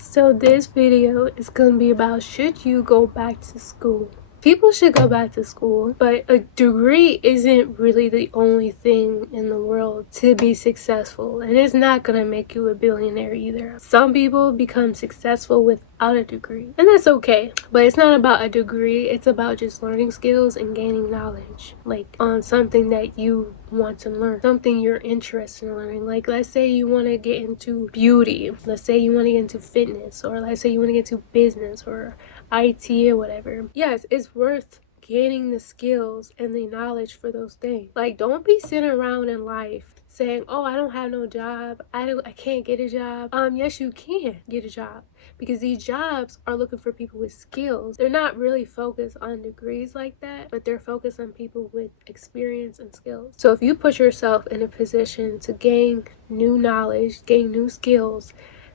So this video is going to be about, should you go back to school? People should go back to school, but a degree isn't really the only thing in the world to be successful, and it's not going to make you a billionaire either. Some people become successful without a degree, and that's okay, but it's not about a degree. It's about just learning skills and gaining knowledge, like on something that you want to learn, something you're interested in learning. Like, let's say you want to get into beauty, let's say you want to get into fitness, or let's say you want to get into business or IT or whatever. Yes, it's worth gaining the skills and the knowledge for those things. Like, don't be sitting around in life saying, oh, I don't have no job, I can't get a job. Yes, you can get a job, because these jobs are looking for people with skills. They're not really focused on degrees like that, but they're focused on people with experience and skills. So if you put yourself in a position to gain new knowledge, gain new skills,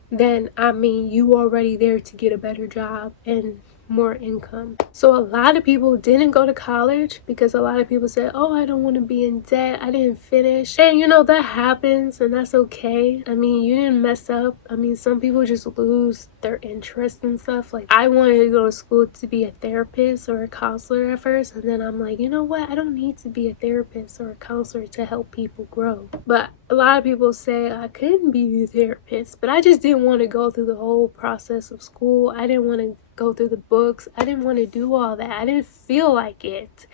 then you already there to get a better job and more income. So a lot of people didn't go to college because a lot of people said, oh, I don't want to be in debt, I didn't finish. And that happens, and that's okay. You didn't mess up. Some people just lose their interest in stuff. Like, I wanted to go to school to be a therapist or a counselor at first, and then I'm like, you know what, I don't need to be a therapist or a counselor to help people grow. But a lot of people say I couldn't be a therapist, but I just didn't want to go through the whole process of school. I didn't want to go through the books. I didn't want to do all that. I didn't feel like it.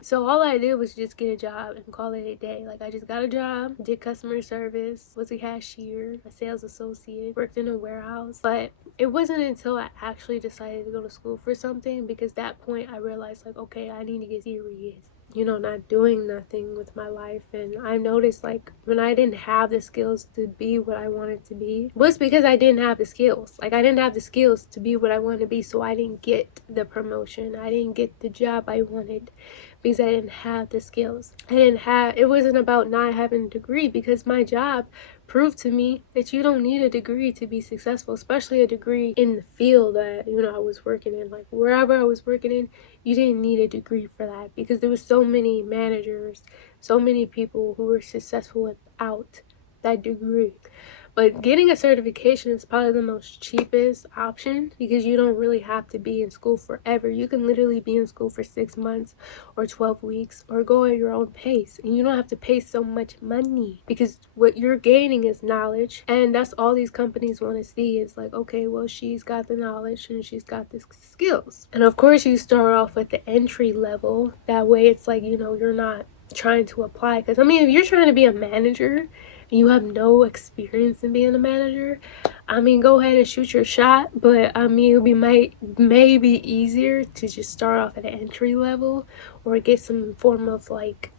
So all I did was just get a job and call it a day. Like, I just got a job, did customer service, was a cashier, a sales associate, worked in a warehouse. But it wasn't until I actually decided to go to school for something, because that point I realized, like, okay, I need to get serious. Not doing nothing with my life. And I noticed, like, when I didn't have the skills to be what I wanted to be, was because I didn't have the skills. Like, I didn't have the skills to be what I wanted to be, so I didn't get the promotion. I didn't get the job I wanted because I didn't have the skills. It wasn't about not having a degree, because my job proved to me that you don't need a degree to be successful, especially a degree in the field that I was working in. Like, wherever I was working in, you didn't need a degree for that, because there was so many managers, so many people who were successful without that degree. But getting a certification is probably the most cheapest option, because you don't really have to be in school forever. You can literally be in school for 6 months or 12 weeks, or go at your own pace, and you don't have to pay so much money, because what you're gaining is knowledge. And that's all these companies want to see, is like, okay, well, she's got the knowledge and she's got the skills. And of course, you start off with the entry level. That way it's like, you're not trying to apply. Because if you're trying to be a manager and you have no experience in being a manager, go ahead and shoot your shot. But it'll be maybe easier to just start off at an entry level, or get some form of, like,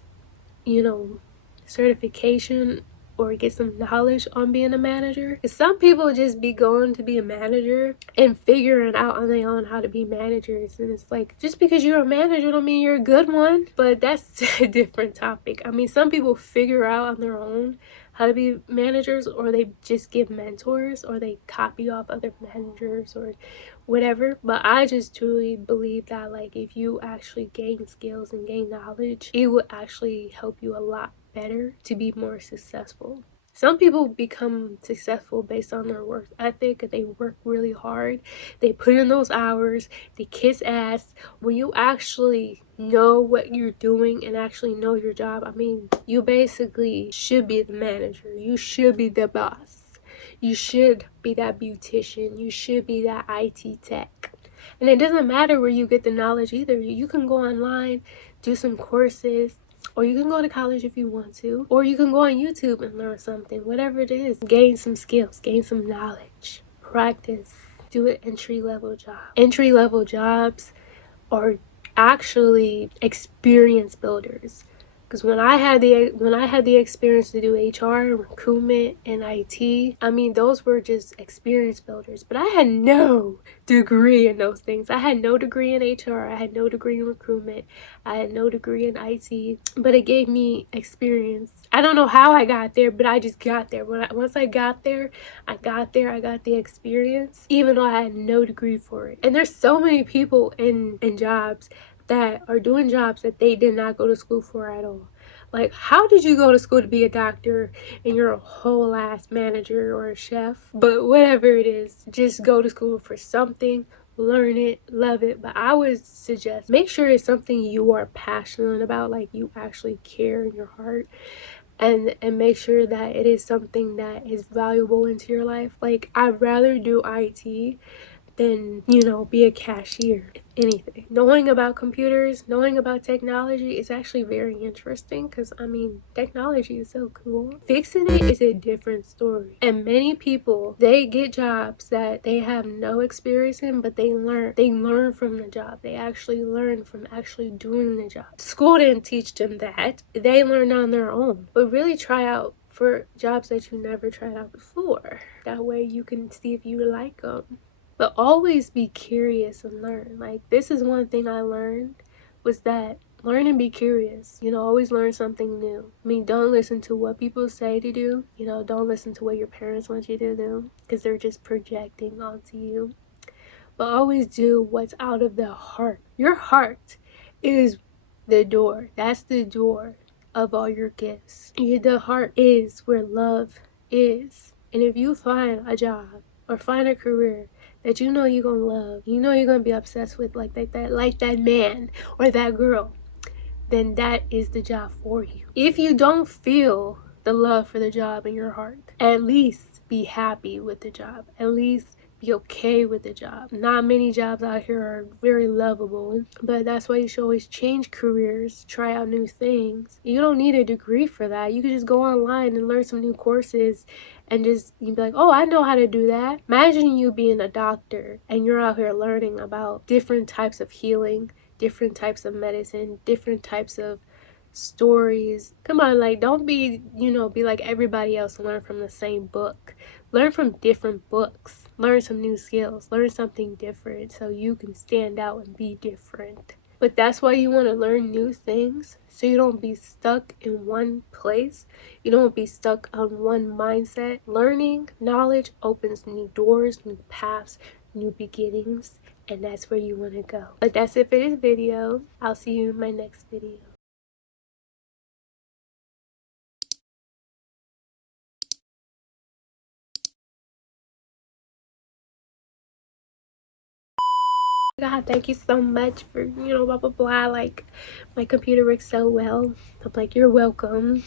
certification, or get some knowledge on being a manager. Some people just be going to be a manager and figuring out on their own how to be managers, and it's like, just because you're a manager don't mean you're a good one. But that's a different topic. Some people figure out on their own how to be managers, or they just give mentors, or they copy off other managers, or whatever. But I just truly believe that, like, if you actually gain skills and gain knowledge, it will actually help you a lot better to be more successful. Some people become successful based on their work ethic. They work really hard, they put in those hours, they kiss ass. When you actually know what you're doing and actually know your job, you basically should be the manager. You should be the boss. You should be that beautician. You should be that IT tech. And it doesn't matter where you get the knowledge either. You can go online, do some courses, or you can go to college if you want to, or you can go on YouTube and learn something. Whatever it is, gain some skills, gain some knowledge, practice, do an entry-level job. Entry-level jobs are actually experience builders. Because when I had the experience to do HR, recruitment, and IT, those were just experience builders. But I had no degree in those things. I had no degree in HR. I had no degree in recruitment. I had no degree in IT. But it gave me experience. I don't know how I got there, but I just got there. Once I got there, I got the experience, even though I had no degree for it. And there's so many people in jobs that are doing jobs that they did not go to school for at all. Like, how did you go to school to be a doctor and you're a whole ass manager or a chef? But whatever it is, just go to school for something, learn it, love it. But I would suggest make sure it's something you are passionate about, like you actually care in your heart, and make sure that it is something that is valuable into your life. Like, I'd rather do IT than, you know, be a cashier. If anything, knowing about computers, knowing about technology is actually very interesting, because I mean, technology is so cool. Fixing it is a different story. And many people, they get jobs that they have no experience in, but they learn from the job. They actually learn from actually doing the job. School didn't teach them that. They learned on their own. But really try out for jobs that you never tried out before. That way you can see if you like them. But always be curious and learn. Like, this is one thing I learned, was that learn and be curious. You know, always learn something new. I mean, don't listen to what people say to do. You know, don't listen to what your parents want you to do, because they're just projecting onto you. But always do what's out of the heart. Your heart is the door. That's the door of all your gifts. The heart is where love is. And if you find a job or find a career that you know you're gonna love, you know you're gonna be obsessed with, like that man or that girl, then that is the job for you. If you don't feel the love for the job in your heart, at least be happy with the job. At least be okay with the job. Not many jobs out here are very lovable, but that's why you should always change careers, try out new things. You don't need a degree for that. You can just go online and learn some new courses, and just, you'd be like, oh, I know how to do that. Imagine you being a doctor and you're out here learning about different types of healing, different types of medicine, different types of stories. Come on, like, don't be, you know, be like everybody else and learn from the same book. Learn from different books. Learn some new skills. Learn something different so you can stand out and be different. But that's why you want to learn new things, so you don't be stuck in one place. You don't be stuck on one mindset. Learning knowledge opens new doors, new paths, new beginnings, and that's where you want to go. But that's it for this video. I'll see you in my next video. God, thank you so much for, you know, blah blah blah, like, my computer works so well. I'm like, you're welcome.